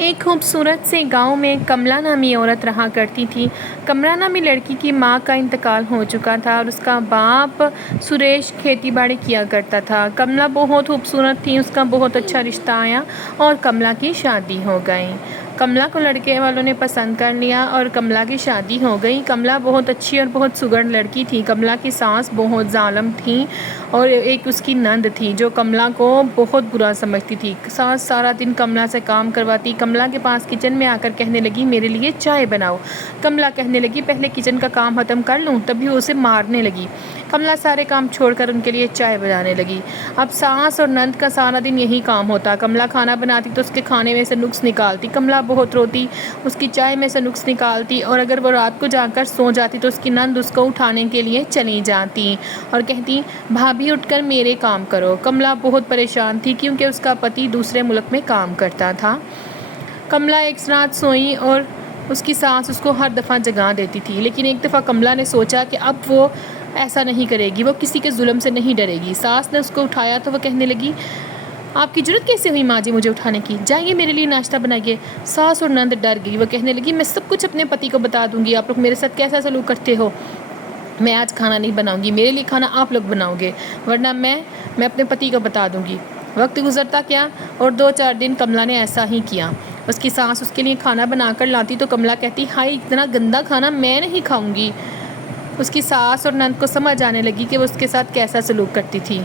एक खूबसूरत से गांव में कमला नामी औरत रहा करती थी। कमला नामी लड़की की मां का इंतकाल हो चुका था और उसका बाप सुरेश खेतीबाड़ी किया करता था। कमला बहुत खूबसूरत थी, उसका बहुत अच्छा रिश्ता आया और कमला की शादी हो गई। कमला को लड़के वालों ने पसंद कर लिया और कमला की शादी हो गई। कमला बहुत अच्छी और बहुत सुगढ़ लड़की थी। कमला की सास बहुत जालिम थी और एक उसकी नंद थी जो कमला को बहुत बुरा समझती थी। सास सारा दिन कमला से काम करवाती। कमला के पास किचन में आकर कहने लगी, मेरे लिए चाय बनाओ। कमला कहने लगी, पहले किचन का काम ख़त्म कर लूँ, तभी उसे मारने लगी। कमला सारे काम छोड़कर उनके लिए चाय बनाने लगी। अब सास और नंद का सारा दिन यही काम होता। कमला खाना बनाती तो उसके खाने में से नुक्स निकालती। कमला बहुत रोती, उसकी चाय में से नुक्स निकालती और अगर वो रात को जाकर सो जाती तो उसकी नंद उसको उठाने के लिए चली जाती और कहती, भाभी उठकर मेरे काम करो। कमला बहुत परेशान थी क्योंकि उसका पति दूसरे मुल्क में काम करता था। कमला एक रात सोई और उसकी सास उसको हर दफ़ा जगा देती थी, लेकिन एक दफ़ा कमला ने सोचा कि अब वो ऐसा नहीं करेगी, वो किसी के जुल्म से नहीं डरेगी। सास ने उसको उठाया तो वह कहने लगी, आपकी जरूरत कैसे हुई माँ जी मुझे उठाने की, जाइए मेरे लिए नाश्ता बनाइए। सास और नंद डर गई। वह कहने लगी, मैं सब कुछ अपने पति को बता दूंगी, आप लोग मेरे साथ कैसा सलूक करते हो। मैं आज खाना नहीं बनाऊंगी, मेरे लिए खाना आप लोग बनाओगे, वरना मैं अपने पति को बता दूंगी। वक्त गुजरता क्या और 2-4 दिन कमला ने ऐसा ही किया। उसकी सास उसके लिए खाना बनाकर लाती तो कमला कहती, हाय इतना गंदा खाना मैं नहीं खाऊंगी। उसकी सास और नंद को समझ आने लगी कि वो उसके साथ कैसा सलूक करती थी।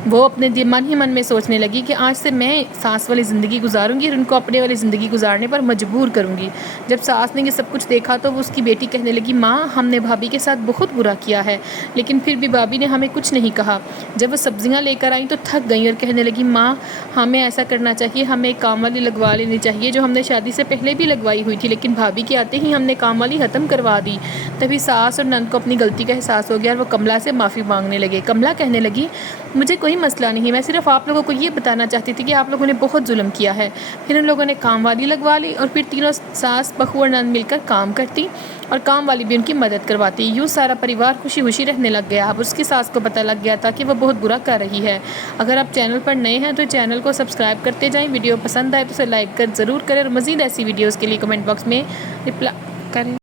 वो अपने मन ही मन में सोचने लगी कि आज से मैं सास वाली ज़िंदगी गुजारूंगी और उनको अपने वाली ज़िंदगी गुजारने पर मजबूर करूंगी। जब सास ने ये सब कुछ देखा तो वो उसकी बेटी कहने लगी, माँ हमने भाभी के साथ बहुत बुरा किया है, लेकिन फिर भी भाभी ने हमें कुछ नहीं कहा। जब वो सब्जियां लेकर आई तो थक गई और कहने लगी, माँ हमें ऐसा करना चाहिए, हमें एक काम वाली लगवा लेनी चाहिए जो हमने शादी से पहले भी लगवाई हुई थी, लेकिन भाभी के आते ही हमने काम वाली ख़त्म करवा दी। तभी सास और नंद को अपनी गलती का एहसास हो गया और वो कमला से माफ़ी मांगने लगे। कमला कहने लगी, मुझे कोई मसला नहीं, मैं सिर्फ आप लोगों को ये बताना चाहती थी कि आप लोगों ने बहुत जुल्म किया है। फिर उन लोगों ने काम वाली लगवा ली और फिर तीनों सास बहू और नंद मिलकर काम करती और काम वाली भी उनकी मदद करवाती। यूँ सारा परिवार खुशी खुशी रहने लग गया। अब उसकी सास को पता लग गया था कि वह बहुत बुरा कर रही है। अगर आप चैनल पर नए हैं तो चैनल को सब्सक्राइब करते जाएँ, वीडियो पसंद आए तो उसे लाइक कर ज़रूर करें और मज़ीद ऐसी वीडियोज़ के लिए कमेंट बॉक्स में रिप्लाई करें।